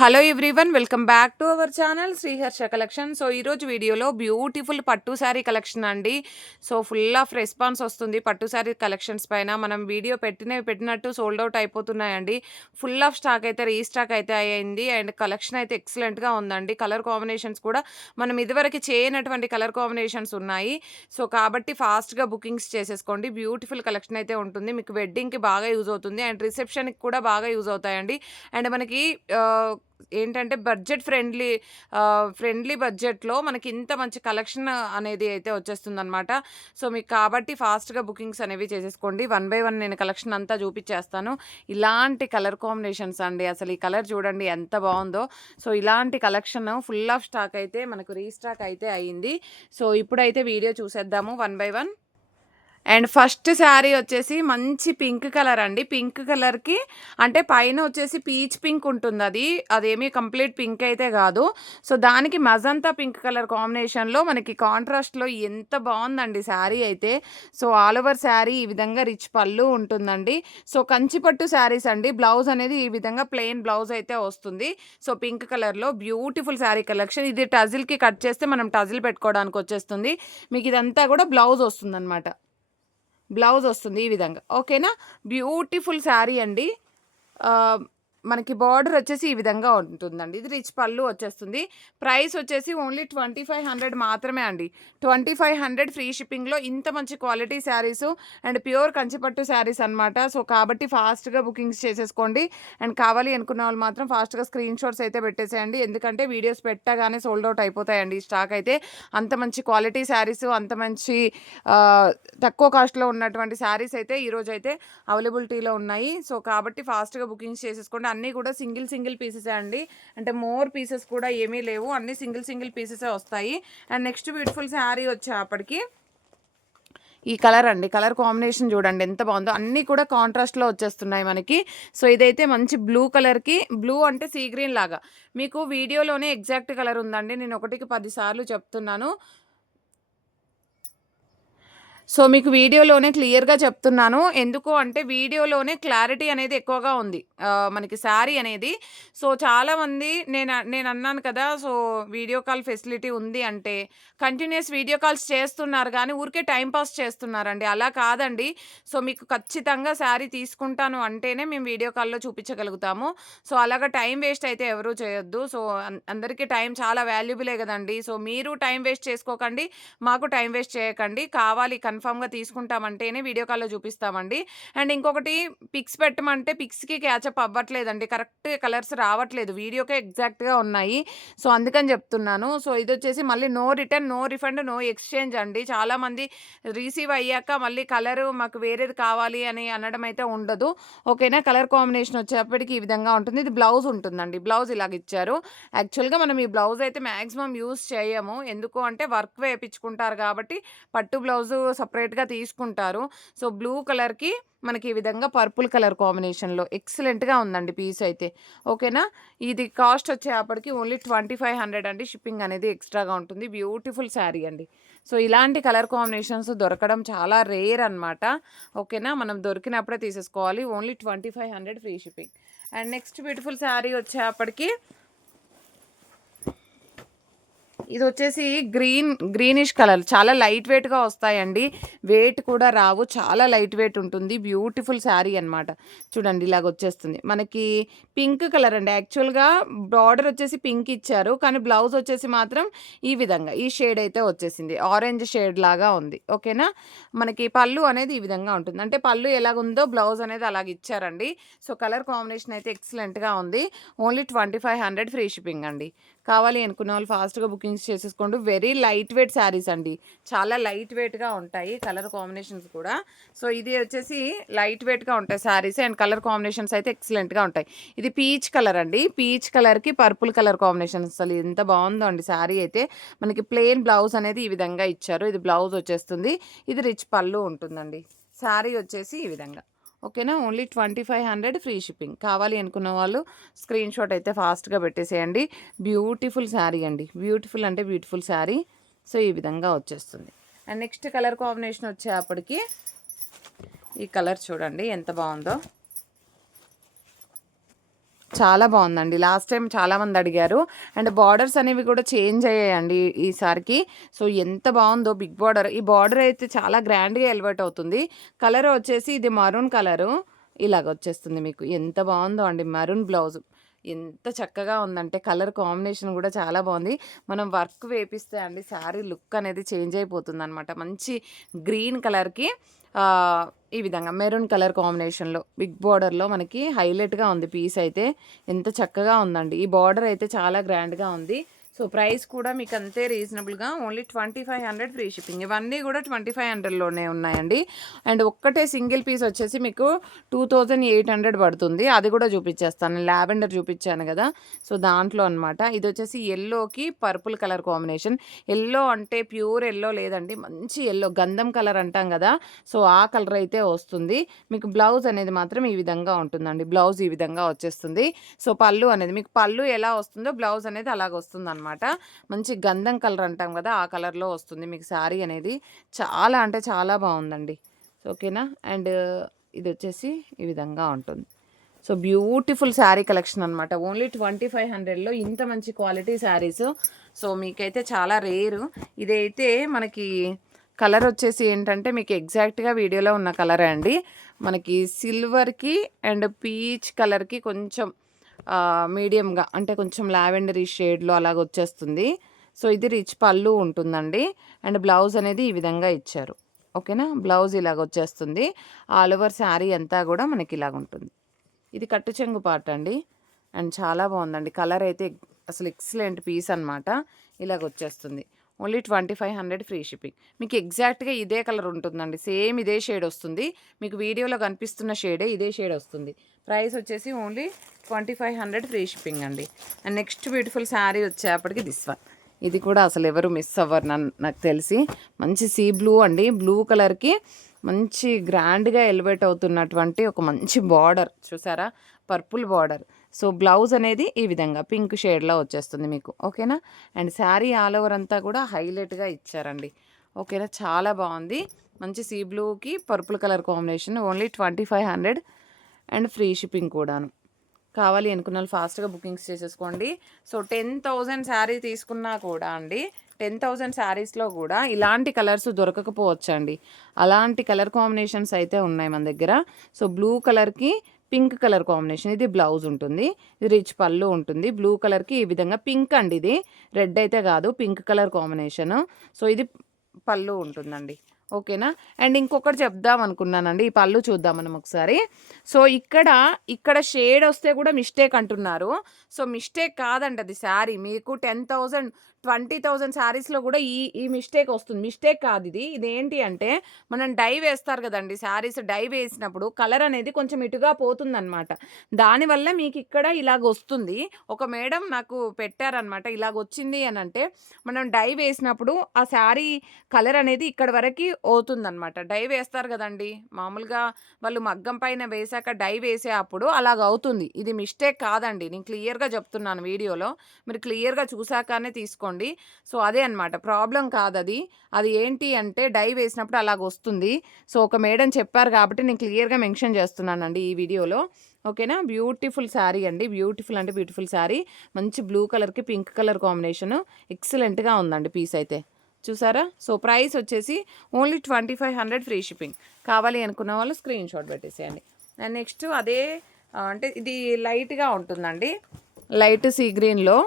Hello everyone, welcome back to our channel Sriharsha collection. So ఈరోజు వీడియోలో beautiful పట్టు sari collection అండి. సో ఫుల్ ఆఫ్ రెస్పాన్స్ వస్తుంది పట్టు శారీ కలెక్షన్స్ పైన. మనం వీడియో పెట్టినట్టు సోల్డ్ అవుట్ అయిపోతున్నాయండి. ఫుల్ ఆఫ్ స్టాక్ అయితే రీస్టాక్ అయితే అయ్యింది. అండ్ కలెక్షన్ అయితే ఎక్సలెంట్గా ఉందండి. కలర్ కాంబినేషన్స్ కూడా మనం ఇదివరకు చేయనటువంటి కలర్ కాంబినేషన్స్ ఉన్నాయి. సో కాబట్టి ఫాస్ట్గా బుకింగ్స్ చేసేసుకోండి. బ్యూటిఫుల్ కలెక్షన్ అయితే ఉంటుంది. మీకు వెడ్డింగ్కి బాగా యూజ్ అవుతుంది అండ్ రిసెప్షన్కి కూడా బాగా యూజ్ అవుతాయండి. అండ్ మనకి ఏంటంటే ఫ్రెండ్లీ బడ్జెట్‌లో మనకి ఇంత మంచి కలెక్షన్ అనేది అయితే వచ్చేస్తుందనమాట. సో మీకు కాబట్టి ఫాస్ట్‌గా బుకింగ్స్ అనేవి చేసేసుకోండి. వన్ బై వన్ నేను కలెక్షన్ అంతా చూపిచ్చేస్తాను. ఇలాంటి కలర్ కాంబినేషన్స్ అండి. అసలు ఈ కలర్ చూడండి ఎంత బావుందో. సో ఇలాంటి కలెక్షన్ ఫుల్ ఆఫ్ స్టాక్ అయితే మనకు రీస్టాక్ అయితే అయింది. సో ఇప్పుడైతే వీడియో చూసేద్దాము one by one. And first sari వచ్చేసి మంచి పింక్ కలర్ అండి. పింక్ కలర్‌కి అంటే పైన వచ్చేసి పీచ్ పింక్ ఉంటుంది అది. అదేమీ కంప్లీట్ పింక్ అయితే కాదు. సో దానికి మజంతా పింక్ కలర్ కాంబినేషన్‌లో మనకి కాంట్రాస్ట్‌లో ఎంత బావుందండి శారీ అయితే. సో ఆల్ ఓవర్ శారీ ఈ విధంగా రిచ్ పళ్ళు ఉంటుందండి. సో కంచిపట్టు శారీస్ అండి. బ్లౌజ్ అనేది ఈ విధంగా ప్లెయిన్ బ్లౌజ్ అయితే వస్తుంది. సో పింక్ కలర్‌లో బ్యూటిఫుల్ శారీ కలెక్షన్. ఇది టజిల్‌కి కట్ చేస్తే మనం టజిల్ పెట్టుకోవడానికి వచ్చేస్తుంది. మీకు ఇదంతా కూడా బ్లౌజ్ వస్తుందనమాట. బ్లౌజ్ వస్తుంది ఈ విధంగా. ఓకేనా. బ్యూటిఫుల్ శారీ అండి. మనకి బార్డర్ వచ్చేసి ఈ విధంగా ఉంటుందండి. ఇది రిచ్ పళ్ళు వచ్చేస్తుంది. ప్రైస్ వచ్చేసి ఓన్లీ 2500 మాత్రమే అండి. 2500 ఫ్రీ షిప్పింగ్లో ఇంత మంచి క్వాలిటీ శారీస్ అండ్ ప్యూర్ కంచిపట్టు శారీస్ అనమాట. సో కాబట్టి ఫాస్ట్గా బుకింగ్స్ చేసేసుకోండి. అండ్ కావాలి అనుకున్న వాళ్ళు మాత్రం ఫాస్ట్గా స్క్రీన్ షాట్స్ అయితే పెట్టేసేయండి. ఎందుకంటే వీడియోస్ పెట్టగానే సోల్డ్ అవుట్ అయిపోతాయండి ఈ స్టాక్ అయితే. అంత మంచి క్వాలిటీ శారీస్, అంత మంచి తక్కువ కాస్ట్లో ఉన్నటువంటి శారీస్ అయితే ఈరోజు అయితే అవైలబిలిటీలో ఉన్నాయి. సో కాబట్టి ఫాస్ట్గా బుకింగ్స్ చేసేసుకోండి. అన్నీ కూడా సింగిల్ పీసెసే అండి. అంటే మోర్ పీసెస్ కూడా ఏమీ లేవు. అన్నీ సింగిల్ పీసెసే వస్తాయి. అండ్ నెక్స్ట్ బ్యూటిఫుల్ శారీ వచ్చేప్పటికి ఈ కలర్ అండి. కలర్ కాంబినేషన్ చూడండి ఎంత బాగుందో. అన్నీ కూడా కాంట్రాస్ట్లో వచ్చేస్తున్నాయి మనకి. సో ఇదైతే మంచి బ్లూ కలర్కి, బ్లూ అంటే సీ గ్రీన్ లాగా. మీకు వీడియోలోనే ఎగ్జాక్ట్ కలర్ ఉందండి. నేను 1కి 10 సార్లు చెప్తున్నాను. సో మీకు వీడియోలోనే క్లియర్‌గా చెప్తున్నాను. ఎందుకు అంటే వీడియోలోనే క్లారిటీ అనేది ఎక్కువగా ఉంది. మనకి శారీ అనేది. సో చాలామంది నేనన్నాను కదా! సో వీడియో కాల్ ఫెసిలిటీ ఉంది అంటే కంటిన్యూయస్ వీడియో కాల్స్ చేస్తున్నారు గానీ ఊరికే టైమ్ పాస్ చేస్తున్నారండి. అలా కాదండి. సో మీకు ఖచ్చితంగా శారీ తీసుకుంటాను అంటేనే మేము వీడియో కాల్‌లో చూపించగలుగుతాము. సో అలాగా టైం వేస్ట్ అయితే ఎవరు చేయొద్దు. సో అందరికీ టైం చాలా వాల్యుబులే గదండీ! సో మీరు టైం వేస్ట్ చేసుకోకండి. మాకు టైం వేస్ట్ చేయకండి. కావాలి కన్ఫర్మ్‌గా తీసుకుంటామంటేనే వీడియో కాల్‌లో చూపిస్తామండి. అండ్ ఇంకొకటి పిక్స్ పెట్టమంటే పిక్స్‌కి క్యాచప్ అవ్వట్లేదండి. కరెక్ట్ కలర్స్ రావట్లేదు. వీడియోకే ఎగ్జాక్ట్‌గా ఉన్నాయి. సో అందుకని చెప్తున్నాను. సో ఇదొచ్చేసి మళ్ళీ no return, no refund, no exchange అండి. చాలామంది రిసీవ్ అయ్యాక మళ్ళీ కలరు మాకు వేరేది కావాలి అని అనడం అయితే ఉండదు. ఓకేనా. కలర్ కాంబినేషన్ వచ్చేప్పటికి ఈ విధంగా ఉంటుంది. ఇది బ్లౌజ్ ఉంటుందండి. బ్లౌజ్ ఇలాగిచ్చారు. యాక్చువల్‌గా మనం ఈ బ్లౌజ్ అయితే మాక్సిమం యూజ్ చేయము. ఎందుకు అంటే వర్క్ వేపించుకుంటారు కాబట్టి పట్టు బ్లౌజు సెపరేట్‌గా తీసుకుంటారు. సో బ్లూ కలర్‌కి మనకి ఈ విధంగా పర్పుల్ కలర్ కాంబినేషన్‌లో ఎక్సలెంట్‌గా ఉందండి పీస్ అయితే. ఓకేనా. ఇది కాస్ట్ వచ్చేప్పటికి ఓన్లీ 2500 అండి. షిప్పింగ్ అనేది ఎక్స్ట్రాగా ఉంటుంది. బ్యూటిఫుల్ శారీ అండి. సో ఇలాంటి కలర్ కాంబినేషన్స్ దొరకడం చాలా రేర్ అనమాట. ఓకేనా. మనం దొరికినప్పుడే తీసేసుకోవాలి. Only 2500 free shipping. And next beautiful sari వచ్చేప్పటికి ఇదొచ్చేసి గ్రీనిష్ కలర్. చాలా లైట్ వెయిట్‌గా వస్తాయండి. వెయిట్ కూడా రావు. చాలా లైట్ వెయిట్ ఉంటుంది. బ్యూటిఫుల్ శారీ అనమాట. చూడండి ఇలాగొచ్చేస్తుంది. మనకి పింక్ కలర్ అండి. యాక్చువల్‌గా బార్డర్ వచ్చేసి పింక్ ఇచ్చారు. కానీ బ్లౌజ్ వచ్చేసి మాత్రం ఈ విధంగా ఈ షేడ్ అయితే వచ్చేసింది. ఆరెంజ్ షేడ్ లాగా ఉంది. ఓకేనా. మనకి పళ్ళు అనేది ఈ విధంగా ఉంటుంది. అంటే పళ్ళు ఎలాగుందో బ్లౌజ్ అనేది అలాగిచ్చారండి. సో కలర్ కాంబినేషన్ అయితే ఎక్సలెంట్‌గా ఉంది. ఓన్లీ 2500 ఫ్రీ షిప్పింగ్ అండి. కావాలి అనుకున్న వాళ్ళు ఫాస్ట్‌గా బుకింగ్స్ చేసేసుకోండి. వెరీ లైట్ వెయిట్ శారీస్ అండి. చాలా లైట్ వెయిట్‌గా ఉంటాయి కలర్ కాంబినేషన్స్ కూడా. సో ఇది వచ్చేసి లైట్ వెయిట్‌గా ఉంటాయి శారీస్ అండ్ కలర్ కాంబినేషన్స్ అయితే ఎక్సలెంట్‌గా ఉంటాయి. ఇది పీచ్ కలర్ అండి. పీచ్ కలర్‌కి పర్పుల్ కలర్ కాంబినేషన్ అసలు ఎంత బాగుందో అండి శారీ అయితే. మనకి ప్లెయిన్ బ్లౌజ్ అనేది ఈ విధంగా ఇచ్చారు. ఇది బ్లౌజ్ వచ్చేస్తుంది. ఇది రిచ్ పళ్ళు ఉంటుందండి. శారీ వచ్చేసి ఈ విధంగా. ఓకేనా. Only 2500 free shipping. కావాలి అనుకున్న వాళ్ళు స్క్రీన్ షాట్ అయితే ఫాస్ట్‌గా పెట్టేసేయండి. బ్యూటిఫుల్ శారీ అండి. బ్యూటిఫుల్ అంటే బ్యూటిఫుల్ శారీ. సో ఈ విధంగా వచ్చేస్తుంది. అండ్ నెక్స్ట్ కలర్ కాంబినేషన్ వచ్చేప్పటికి ఈ కలర్ చూడండి ఎంత బాగుందో. చాలా బాగుందండి. లాస్ట్ టైం చాలామంది అడిగారు. అండ్ బార్డర్స్ అనేవి కూడా చేంజ్ అయ్యాయండి ఈసారికి. సో ఎంత బాగుందో బిగ్ బార్డర్. ఈ బార్డర్ అయితే చాలా గ్రాండ్గా ఎలివేట్ అవుతుంది. కలర్ వచ్చేసి ఇది మరూన్ కలరు ఇలాగ వచ్చేస్తుంది మీకు. ఎంత బాగుందో అండి మరూన్ బ్లౌజ్. ఎంత చక్కగా ఉందంటే కలర్ కాంబినేషన్ కూడా చాలా బాగుంది. మనం వర్క్ వేపిస్తే అండి శారీ లుక్ అనేది చేంజ్ అయిపోతుంది అనమాట. మంచి గ్రీన్ కలర్కి ఈ విధంగా మెరూన్ కలర్ కాంబినేషన్లో బిగ్ బార్డర్లో మనకి హైలైట్గా ఉంది పీస్ అయితే. ఎంత చక్కగా ఉందండి. ఈ బార్డర్ అయితే చాలా గ్రాండ్గా ఉంది. సో ప్రైస్ కూడా మీకు అంతే రీజనబుల్గా ఓన్లీ 2500 ఫ్రీ షిప్పింగ్. ఇవన్నీ కూడా 2500లోనే ఉన్నాయండి. అండ్ ఒక్కటే సింగిల్ పీస్ వచ్చేసి మీకు 2800 పడుతుంది. అది కూడా చూపించేస్తాను. లావెండర్ చూపించాను కదా, సో దాంట్లో అనమాట. ఇది వచ్చేసి ఎల్లోకి పర్పుల్ కలర్ కాంబినేషన్. ఎల్లో అంటే ప్యూర్ ఎల్లో లేదండి, మంచి ఎల్లో గంధం కలర్ అంటాం కదా, సో ఆ కలర్ అయితే వస్తుంది మీకు. బ్లౌజ్ అనేది మాత్రం ఈ విధంగా ఉంటుందండి. బ్లౌజ్ ఈ విధంగా వచ్చేస్తుంది. సో పళ్ళు అనేది మీకు పళ్ళు ఎలా వస్తుందో బ్లౌజ్ అనేది అలాగ వస్తుంది అనమాట. మంచి గంధం కలర్ అంటాం కదా, ఆ కలర్లో వస్తుంది మీకు శారీ అనేది. చాలా అంటే చాలా బాగుందండి. ఓకేనా. అండ్ ఇది వచ్చేసి ఈ విధంగా ఉంటుంది. సో బ్యూటిఫుల్ శారీ కలెక్షన్ అనమాట. ఓన్లీ 2500లో ఇంత మంచి క్వాలిటీ శారీస్. సో మీకైతే చాలా రేరు. ఇదైతే మనకి కలర్ వచ్చేసి ఏంటంటే మీకు ఎగ్జాక్ట్గా వీడియోలో ఉన్న కలరే అండి. మనకి సిల్వర్కి అండ్ పీచ్ కలర్కి కొంచెం మీడియంగా అంటే కొంచెం లావెండరీ షేడ్లో అలాగ వచ్చేస్తుంది. సో ఇది రిచ్ పళ్ళు ఉంటుందండి. అండ్ బ్లౌజ్ అనేది ఈ విధంగా ఇచ్చారు. ఓకేనా. బ్లౌజ్ ఇలాగ వచ్చేస్తుంది. ఆల్ ఓవర్ శారీ అంతా కూడా మనకి ఇలాగ ఉంటుంది. ఇది కట్టు చెంగు పార్ట్ అండి. అండ్ చాలా బాగుందండి. కలర్ అయితే అసలు ఎక్సలెంట్ పీస్ అనమాట. ఇలాగ వచ్చేస్తుంది. Only 2500 free shipping. మీకు ఎగ్జాక్ట్గా ఇదే కలర్ ఉంటుందండి. సేమ్ ఇదే షేడ్ వస్తుంది మీకు. వీడియోలో కనిపిస్తున్న షేడే ఇదే షేడ్ వస్తుంది. ప్రైస్ వచ్చేసి ఓన్లీ 2500 ఫ్రీ షిప్పింగ్ అండి. అండ్ నెక్స్ట్ బ్యూటిఫుల్ శారీ వచ్చేప్పటికి దిస్ వన్. ఇది కూడా అసలు ఎవరు మిస్ అవ్వరు నాకు తెలిసి. మంచి సీ బ్లూ అండి. బ్లూ కలర్కి మంచి గ్రాండ్గా ఎలివేట్ అవుతున్నటువంటి ఒక మంచి బార్డర్ చూసారా, పర్పుల్ బార్డర్. సో బ్లౌజ్ అనేది ఈ విధంగా పింక్ షేడ్లో వచ్చేస్తుంది మీకు. ఓకేనా. అండ్ శారీ ఆల్ ఓవర్ అంతా కూడా హైలైట్గా ఇచ్చారండి. ఓకేనా. చాలా బాగుంది. మంచి సీ బ్లూకి purple colour combination. Only 2500 and free shipping కూడాను. కావాలి అనుకున్న వాళ్ళు ఫాస్ట్గా బుకింగ్స్ చేసేసుకోండి. సో 10,000 శారీ తీసుకున్నా కూడా అండి, 10,000 శారీస్లో కూడా ఇలాంటి కలర్స్ దొరకకపోవచ్చండి. అలాంటి కలర్ కాంబినేషన్స్ అయితే ఉన్నాయి మన దగ్గర. సో బ్లూ కలర్కి పింక్ కలర్ కాంబినేషన్. ఇది బ్లౌజ్ ఉంటుంది. ఇది రిచ్ పళ్ళు ఉంటుంది. బ్లూ కలర్కి ఈ విధంగా పింక్ అండి. ఇది రెడ్ అయితే కాదు, పింక్ కలర్ కాంబినేషను. సో ఇది పళ్ళు ఉంటుందండి. ఓకేనా. అండ్ ఇంకొకటి చెప్దాం అనుకున్నానండి. ఈ పళ్ళు చూద్దాం మనం ఒకసారి. సో ఇక్కడ షేడ్ వస్తే కూడా మిస్టేక్ అంటున్నారు. సో మిస్టేక్ కాదండి అది శారీ. మీకు 10,000 20,000 శారీస్లో కూడా ఈ మిస్టేక్ వస్తుంది. మిస్టేక్ కాదు ఇది. ఇదేంటి అంటే మనం డై వేస్తారు కదండి, శారీస్ డై వేసినప్పుడు కలర్ అనేది కొంచెం ఇటుగా పోతుందన్నమాట. దానివల్ల మీకు ఇక్కడ ఇలాగ వస్తుంది. ఒక మేడం నాకు పెట్టారనమాట. ఇలాగ వచ్చింది అని అంటే మనం డై వేసినప్పుడు ఆ శారీ కలర్ అనేది ఇక్కడ వరకు అవుతుందన్నమాట. డై వేస్తారు కదండి మామూలుగా వాళ్ళు మగ్గం పైన వేసాక డై వేసే అప్పుడు అలాగ అవుతుంది. ఇది మిస్టేక్ కాదండి. నేను క్లియర్గా చెప్తున్నాను వీడియోలో. మీరు క్లియర్గా చూసాకనే తీసుకోండి. సో అదే అనమాట ప్రాబ్లం కాదది. అది ఏంటి అంటే డై వేసినప్పుడు అలాగ వస్తుంది. సో ఒక మేడం చెప్పారు కాబట్టి నేను క్లియర్గా మెన్షన్ చేస్తున్నానండి ఈ వీడియోలో. ఓకేనా. బ్యూటిఫుల్ శారీ అండి. బ్యూటిఫుల్ అంటే బ్యూటిఫుల్ శారీ. మంచి బ్లూ కలర్కి పింక్ కలర్ కాంబినేషను. ఎక్సలెంట్గా ఉందండి పీస్ అయితే చూసారా. సో ప్రైస్ వచ్చేసి ఓన్లీ 2500 ఫ్రీ షిప్పింగ్. కావాలి అనుకున్న వాళ్ళు స్క్రీన్ షాట్ పెట్టేసేయండి. అండ్ నెక్స్ట్ అదే అంటే ఇది లైట్గా ఉంటుందండి. లైట్ సీ గ్రీన్లో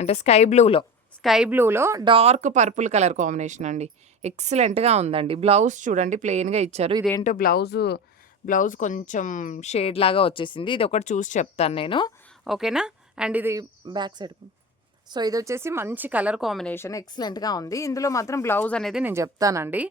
అంటే స్కై బ్లూలో డార్క్ పర్పుల్ కలర్ కాంబినేషన్ అండి. ఎక్సలెంట్గా ఉందండి. బ్లౌజ్ చూడండి ప్లెయిన్గా ఇచ్చారు. ఇదేంటో బ్లౌజ్ కొంచెం షేడ్ లాగా వచ్చేసింది. ఇది ఒకటి చూసి చెప్తాను నేను. ఓకేనా. అండ్ ఇది బ్యాక్ సైడ్. సో ఇది వచ్చేసి మంచి కలర్ కాంబినేషన్ ఎక్సలెంట్గా ఉంది. ఇందులో మాత్రం బ్లౌజ్ అనేది నేను చెప్తానండి.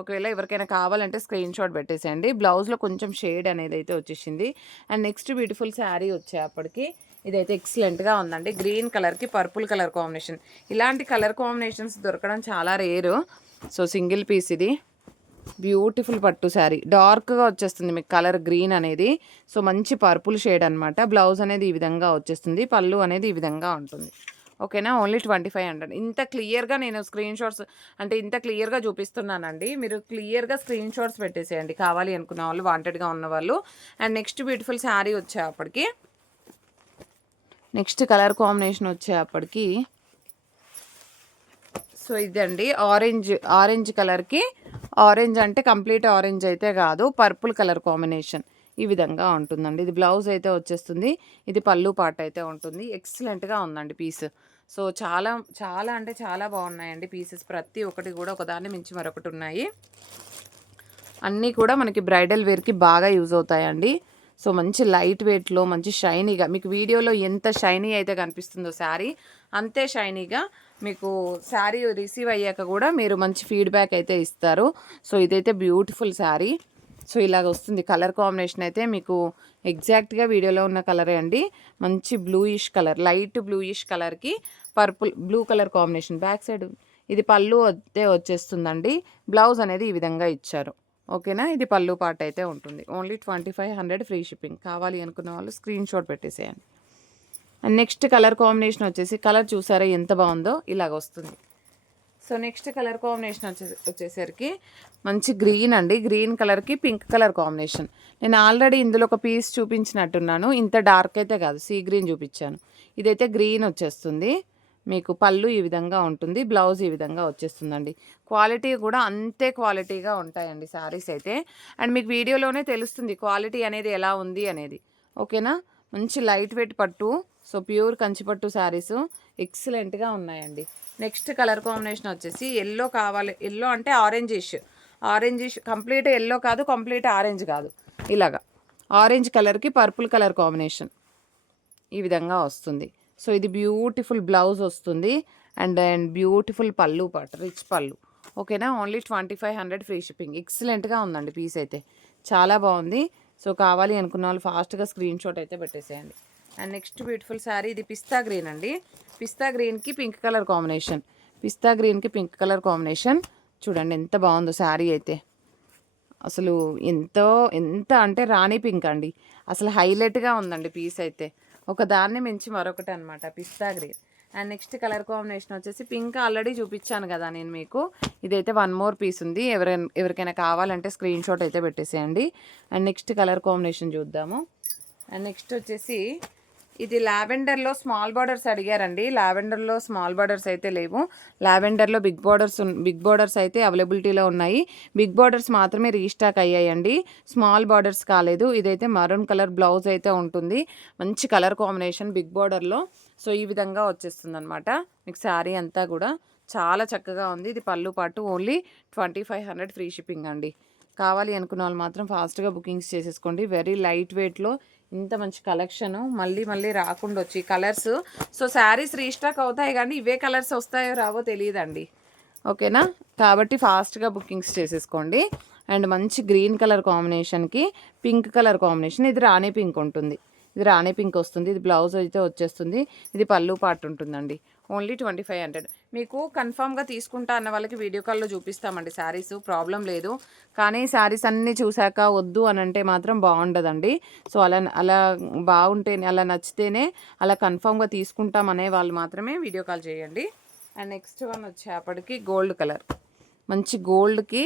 ఒకవేళ ఎవరికైనా కావాలంటే స్క్రీన్ షాట్ పెట్టేసేయండి. బ్లౌజ్లో కొంచెం షేడ్ అనేది అయితే వచ్చేసింది. అండ్ నెక్స్ట్ బ్యూటిఫుల్ శారీ వచ్చేప్పటికి ఇదైతే ఎక్సలెంట్గా ఉందండి. గ్రీన్ కలర్కి పర్పుల్ కలర్ కాంబినేషన్. ఇలాంటి కలర్ కాంబినేషన్స్ దొరకడం చాలా రేరు. సో సింగిల్ పీస్ ఇది. బ్యూటిఫుల్ పట్టు శారీ. డార్క్గా వచ్చేస్తుంది మీకు కలర్ గ్రీన్ అనేది. సో మంచి పర్పుల్ షేడ్ అనమాట. బ్లౌజ్ అనేది ఈ విధంగా వచ్చేస్తుంది. పళ్ళు అనేది ఈ విధంగా ఉంటుంది. ఓకేనా. ఓన్లీ 2500. ఇంత క్లియర్గా నేను స్క్రీన్ షాట్స్ అంటే ఇంత క్లియర్గా చూపిస్తున్నానండి. మీరు క్లియర్గా స్క్రీన్ షాట్స్ పెట్టేసేయండి కావాలి అనుకున్న వాళ్ళు, వాంటెడ్గా ఉన్నవాళ్ళు. అండ్ నెక్స్ట్ బ్యూటిఫుల్ శారీ వచ్చేప్పటికి నెక్స్ట్ కలర్ కాంబినేషన్ వచ్చేప్పటికి సో ఇదండి ఆరెంజ్ కలర్కి, ఆరెంజ్ అంటే కంప్లీట్ ఆరెంజ్ అయితే కాదు, పర్పుల్ కలర్ కాంబినేషన్ ఈ విధంగా ఉంటుందండి. ఇది బ్లౌజ్ అయితే వచ్చేస్తుంది, ఇది పళ్ళు పార్ట్ అయితే ఉంటుంది. ఎక్సలెంట్గా ఉందండి పీస్. సో చాలా చాలా అంటే చాలా బాగున్నాయండి పీసెస్, ప్రతి ఒక్కటి కూడా ఒకదాన్ని మించి మరొకటి ఉన్నాయి. అన్నీ కూడా మనకి బ్రైడల్ వేర్కి బాగా యూజ్ అవుతాయండి. సో మంచి లైట్ వెయిట్లో మంచి షైనీగా, మీకు వీడియోలో ఎంత షైనీ అయితే కనిపిస్తుందో శారీ, అంతే షైనీగా మీకు శారీ రిసీవ్ అయ్యాక కూడా మీరు మంచి ఫీడ్బ్యాక్ అయితే ఇస్తారు. సో ఇదైతే బ్యూటిఫుల్ శారీ. సో ఇలాగ వస్తుంది కలర్ కాంబినేషన్ అయితే మీకు ఎగ్జాక్ట్గా వీడియోలో ఉన్న కలరే అండి. మంచి బ్లూయిష్ కలర్, లైట్ బ్లూయిష్ కలర్కి blue colour combination. Back side ఇది పళ్ళు అయితే వచ్చేస్తుందండి. బ్లౌజ్ అనేది ఈ విధంగా ఇచ్చారు. ఓకేనా, ఇది పళ్ళు పార్ట్ అయితే ఉంటుంది. Only 2500 free shipping. కావాలి అనుకున్న వాళ్ళు స్క్రీన్ షాట్ పెట్టేసేయండి. అండ్ నెక్స్ట్ కలర్ కాంబినేషన్ వచ్చేసి, కలర్ చూసారా ఎంత బాగుందో, ఇలాగ వస్తుంది. సో నెక్స్ట్ కలర్ కాంబినేషన్ వచ్చేసరికి మంచి గ్రీన్ అండి. గ్రీన్ కలర్కి పింక్ కలర్ కాంబినేషన్. నేను ఆల్రెడీ ఇందులో ఒక పీస్ చూపించినట్టున్నాను, ఇంత డార్క్ అయితే కాదు, సీ గ్రీన్ చూపించాను. ఇదైతే గ్రీన్ వచ్చేస్తుంది. మీకు పళ్ళు ఈ విధంగా ఉంటుంది, బ్లౌజ్ ఈ విధంగా వచ్చేస్తుందండి. క్వాలిటీ కూడా అంతే క్వాలిటీగా ఉంటాయండి శారీస్ అయితే. అండ్ మీకు వీడియోలోనే తెలుస్తుంది క్వాలిటీ అనేది ఎలా ఉంది అనేది. ఓకేనా, మంచి లైట్ వెయిట్ పట్టు, సో ప్యూర్ కంచిపట్టు శారీస్ ఎక్సలెంట్గా ఉన్నాయండి. నెక్స్ట్ కలర్ కాంబినేషన్ వచ్చేసి ఎల్లో కావాలి, ఎల్లో అంటే ఆరెంజిష్ కంప్లీట్ ఎల్లో కాదు, కంప్లీట్ ఆరెంజ్ కాదు, ఇలాగా ఆరెంజ్ కలర్కి పర్పుల్ కలర్ కాంబినేషన్ ఈ విధంగా వస్తుంది. సో ఇది బ్యూటిఫుల్ బ్లౌజ్ వస్తుంది అండ్ బ్యూటిఫుల్ పళ్ళు పాటు, రిచ్ పళ్ళు. ఓకేనా, ఓన్లీ 2500 ఫ్రీ షిప్పింగ్. ఎక్సలెంట్గా ఉందండి పీస్ అయితే, చాలా బాగుంది. సో కావాలి అనుకున్న వాళ్ళు ఫాస్ట్గా స్క్రీన్ షాట్ అయితే పెట్టేసేయండి. అండ్ నెక్స్ట్ బ్యూటిఫుల్ శారీ, ఇది పిస్తా గ్రీన్ అండి. పిస్తా గ్రీన్కి పింక్ కలర్ కాంబినేషన్, పిస్తా గ్రీన్కి పింక్ కలర్ కాంబినేషన్. చూడండి ఎంత బాగుందో శారీ అయితే, అసలు ఎంత అంటే రాణి పింక్ అండి, అసలు హైలైట్గా ఉందండి పీస్ అయితే, ఒకదాన్ని మించి మరొకటి అనమాట, పిస్తా green. And next colour combination వచ్చేసి పింక్ ఆల్రెడీ చూపించాను కదా నేను మీకు, ఇదైతే వన్ మోర్ పీస్ ఉంది. ఎవరికైనా కావాలంటే స్క్రీన్ షాట్ అయితే పెట్టేసేయండి. అండ్ నెక్స్ట్ కలర్ కాంబినేషన్ చూద్దాము. అండ్ నెక్స్ట్ వచ్చేసి ఇది లావెండర్లో స్మాల్ బార్డర్స్ అడిగారండి. లావెండర్లో స్మాల్ బార్డర్స్ అయితే లేవు, లావెండర్లో బిగ్ బార్డర్స్ అయితే అవైలబిలిటీలో ఉన్నాయి. బిగ్ బార్డర్స్ మాత్రమే రీస్టాక్ అయ్యాయండి, స్మాల్ బార్డర్స్ కాలేదు. ఇదైతే మరూన్ కలర్ బ్లౌజ్ అయితే ఉంటుంది, మంచి కలర్ కాంబినేషన్ బిగ్ బార్డర్లో. సో ఈ విధంగా వచ్చేస్తుంది అనమాట మీకు శారీ అంతా కూడా, చాలా చక్కగా ఉంది. ఇది పళ్ళు పాటు, ఓన్లీ 2500 ఫ్రీ షిప్పింగ్ అండి. కావాలి అనుకున్న వాళ్ళు మాత్రం ఫాస్ట్గా బుకింగ్స్ చేసేసుకోండి. వెరీ లైట్ వెయిట్లో ఇంత మంచి కలెక్షను మళ్ళీ రాకుండా వచ్చి కలర్స్. సో శారీస్ రీస్టాక్ అవుతాయి కానీ ఇవే కలర్స్ వస్తాయో రావో తెలియదండి. ఓకేనా, కాబట్టి ఫాస్ట్గా బుకింగ్స్ చేసేసుకోండి. అండ్ మంచి గ్రీన్ కలర్ కాంబినేషన్కి పింక్ కలర్ కాంబినేషన్, ఇది రాణి పింక్ ఉంటుంది, ఇది రాణి పింక్ వస్తుంది. ఇది బ్లౌజ్ అయితే వచ్చేస్తుంది, ఇది పళ్ళు పార్ట్ ఉంటుందండి. ఓన్లీ 2500. మీకు కన్ఫామ్గా తీసుకుంటా అన్న వాళ్ళకి వీడియో కాల్లో చూపిస్తామండి శారీస్, ప్రాబ్లం లేదు. కానీ శారీస్ అన్నీ చూశాక వద్దు అని అంటే మాత్రం బాగుండదండి. సో అలా బాగుంటేనే, అలా నచ్చితేనే, అలా కన్ఫామ్గా తీసుకుంటామనే వాళ్ళు మాత్రమే వీడియో కాల్ చేయండి. అండ్ నెక్స్ట్ వన్ వచ్చేప్పటికి గోల్డ్ కలర్, మంచి గోల్డ్కి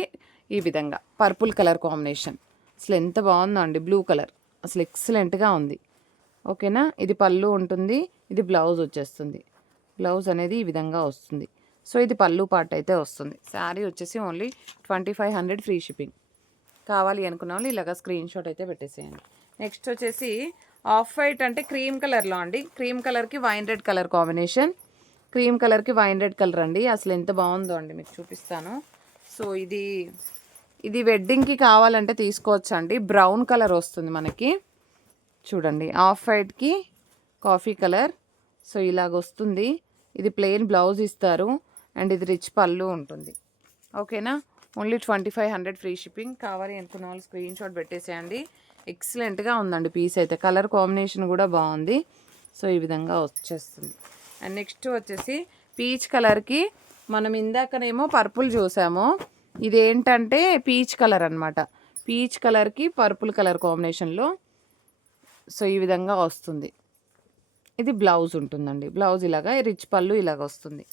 ఈ విధంగా పర్పుల్ కలర్ కాంబినేషన్, అసలు ఎంత బాగుందో అండి. బ్లూ కలర్ అసలు ఎక్సలెంట్గా ఉంది. ఓకేనా, ఇది పళ్ళు ఉంటుంది, ఇది బ్లౌజ్ వచ్చేస్తుంది. బ్లౌజ్ అనేది ఈ విధంగా వస్తుంది. సో ఇది పళ్ళు పార్ట్ అయితే వస్తుంది. శారీ వచ్చేసి ఓన్లీ 2500 ఫ్రీ షిప్పింగ్. కావాలి అనుకున్న వాళ్ళు ఇలాగ స్క్రీన్ షాట్ అయితే పెట్టేసేయండి. నెక్స్ట్ వచ్చేసి ఆఫ్ వైట్ అంటే క్రీమ్ కలర్లో అండి, క్రీమ్ కలర్కి wine red colour combination, cream కలర్కి వైన్ రెడ్ కలర్ అండి. అసలు ఎంత బాగుందో అండి, మీకు చూపిస్తాను. సో ఇది వెడ్డింగ్కి కావాలంటే తీసుకోవచ్చు అండి. బ్రౌన్ కలర్ వస్తుంది మనకి, చూడండి ఆఫ్ వైట్కి కాఫీ కలర్. సో ఇలాగ వస్తుంది. ఇది ప్లెయిన్ బ్లౌజ్ ఇస్తారు అండ్ ఇది రిచ్ పళ్ళు ఉంటుంది. ఓకేనా, ఓన్లీ 2500 ఫ్రీ షిప్పింగ్. కావాలి అనుకున్న వాళ్ళు స్క్రీన్ షాట్ పెట్టేసేయండి. ఎక్సలెంట్గా ఉందండి పీస్ అయితే, కలర్ కాంబినేషన్ కూడా బాగుంది. సో ఈ విధంగా వచ్చేస్తుంది. అండ్ నెక్స్ట్ వచ్చేసి పీచ్ కలర్కి, మనం ఇందాకనేమో పర్పుల్ చూసాము, ఇదేంటంటే పీచ్ కలర్ అనమాట. పీచ్ కలర్కి పర్పుల్ కలర్ కాంబినేషన్లో సో ఈ విధంగా వస్తుంది. ఇది బ్లౌజ్ ఉంటుందండి, బ్లౌజ్ ఇలాగా రిచ్ పళ్ళు ఇలాగ వస్తుంది.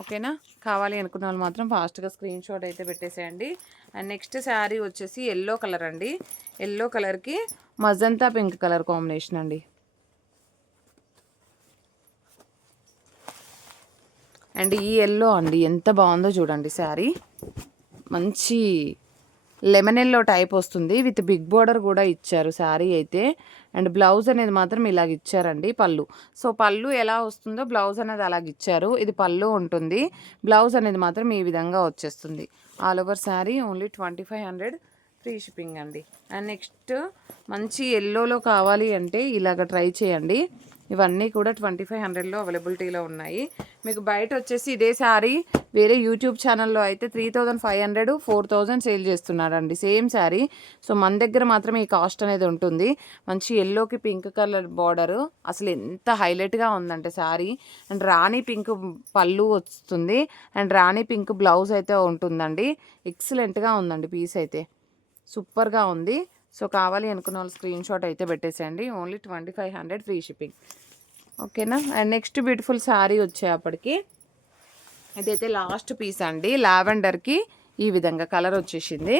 ఓకేనా, కావాలి అనుకున్న వాళ్ళు మాత్రం ఫాస్ట్గా స్క్రీన్ షాట్ అయితే పెట్టేసేయండి. అండ్ నెక్స్ట్ శారీ వచ్చేసి ఎల్లో కలర్ అండి, ఎల్లో కలర్కి మజంతా పింక్ కలర్ కాంబినేషన్ అండి. అండ్ ఈ ఎల్లో అండి ఎంత బాగుందో చూడండి శారీ. మంచి లెమన్ ఎల్లో టైప్ వస్తుంది, విత్ బిగ్ బోర్డర్ కూడా ఇచ్చారు శారీ అయితే. అండ్ బ్లౌజ్ అనేది మాత్రం ఇలాగ ఇచ్చారండి పళ్ళు. సో పళ్ళు ఎలా వస్తుందో బ్లౌజ్ అనేది అలాగ ఇచ్చారు. ఇది పళ్ళు ఉంటుంది, బ్లౌజ్ అనేది మాత్రం ఈ విధంగా వచ్చేస్తుంది. All over sari only 2500 free shipping అండి. అండ్ నెక్స్ట్ మంచి ఎల్లోలో కావాలి అంటే ఇలాగ ట్రై చేయండి. ఇవన్నీ కూడా 2500లో అవైలబిలిటీలో ఉన్నాయి. మీకు బయట వచ్చేసి ఇదే శారీ వేరే యూట్యూబ్ ఛానల్లో అయితే 3500 4000 సేల్ చేస్తున్నారండి సేమ్ శారీ. సో మన దగ్గర మాత్రం ఈ కాస్ట్ అనేది ఉంటుంది. మంచి ఎల్లోకి పింక్ కలర్ బార్డరు, అసలు ఎంత హైలైట్గా ఉందంటే శారీ. అండ్ రాణి పింక్ పళ్ళు వస్తుంది, అండ్ రాణి పింక్ బ్లౌజ్ అయితే ఉంటుందండి. ఎక్సలెంట్గా ఉందండి పీస్ అయితే, సూపర్గా ఉంది. సో కావాలి అనుకున్న వాళ్ళు స్క్రీన్ షాట్ అయితే పెట్టేసేయండి. ఓన్లీ 2500 ఫ్రీ షిప్పింగ్, ఓకేనా. అండ్ నెక్స్ట్ బ్యూటిఫుల్ శారీ వచ్చేప్పటికి ఇదైతే లాస్ట్ పీస్ అండి. లావెండర్కి ఈ విధంగా కలర్ వచ్చేసింది.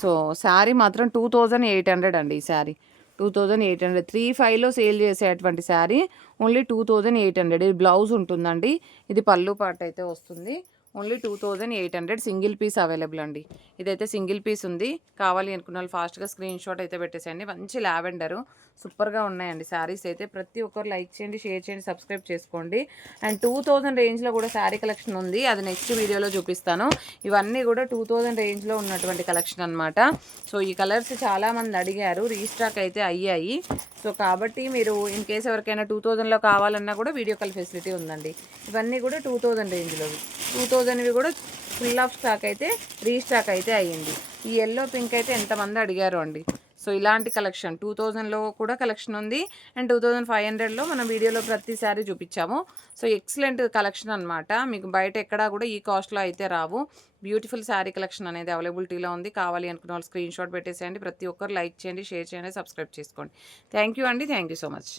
సో శారీ మాత్రం 2800 అండి. ఈ శారీ 2800, 35లో సేల్ చేసేటువంటి శారీ ఓన్లీ 2800. ఇది బ్లౌజ్ ఉంటుందండి, ఇది పళ్ళు పార్ట్ అయితే వస్తుంది. ఓన్లీ 2800 సింగిల్ పీస్ అవైలబుల్ అండి. ఇదైతే సింగిల్ పీస్ ఉంది. కావాలి అనుకున్న వాళ్ళు ఫాస్ట్గా స్క్రీన్ షాట్ అయితే పెట్టేసేయండి. మంచి లావెండరు సూపర్గా ఉన్నాయండి శారీస్ అయితే. ప్రతి ఒక్కరు లైక్ చేయండి, షేర్ చేయండి, సబ్స్క్రైబ్ చేసుకోండి. అండ్ 2000 రేంజ్లో కూడా శారీ కలెక్షన్ ఉంది, అది నెక్స్ట్ వీడియోలో చూపిస్తాను. ఇవన్నీ కూడా 2000 రేంజ్లో ఉన్నటువంటి కలెక్షన్ అనమాట. సో ఈ కలర్స్ చాలామంది అడిగారు, రీస్టాక్ అయితే అయ్యాయి. సో కాబట్టి మీరు ఇన్ కేస్ ఎవరికైనా 2000లో కావాలన్నా కూడా వీడియో కాల్ ఫెసిలిటీ ఉందండి. ఇవన్నీ కూడా 2000 రేంజ్లో, 2000వి కూడా ఫుల్ ఆఫ్ స్టాక్ అయితే రీస్టాక్ అయితే అయ్యింది. ఈ ఎల్లో పింక్ అయితే ఎంతమంది అడిగారు అండి. సో ఇలాంటి కలెక్షన్ 2000లో కూడా కలెక్షన్ ఉంది, అండ్ 2500లో మనం వీడియోలో ప్రతిసారి చూపించాము. సో ఎక్సలెంట్ కలెక్షన్ అనమాట. మీకు బయట ఎక్కడా కూడా ఈ కాస్ట్లో అయితే రావు. బ్యూటిఫుల్ శారీ కలెక్షన్ అనేది అవైలబిలిటీలో ఉంది. కావాలి అనుకున్న వాళ్ళు స్క్రీన్ షాట్ పెట్టేసేయండి. ప్రతి ఒక్కరు లైక్ చేయండి, షేర్ చేయండి, సబ్స్క్రైబ్ చేసుకోండి. థ్యాంక్ యూ అండి, థ్యాంక్ యూ సో మచ్.